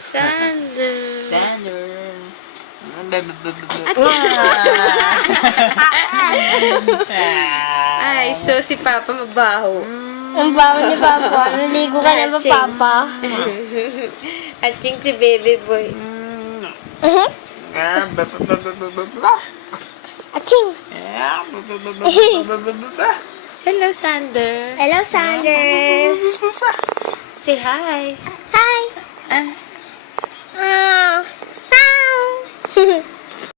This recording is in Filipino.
Xander. Xander. Ay, so si Papa mabaho. Ang baho ni Papa. Naligo ka na ba, Matching. Papa? At yung si Baby Boy. Aching! Hello, Xander. Hello, Xander! Say hi. Hi!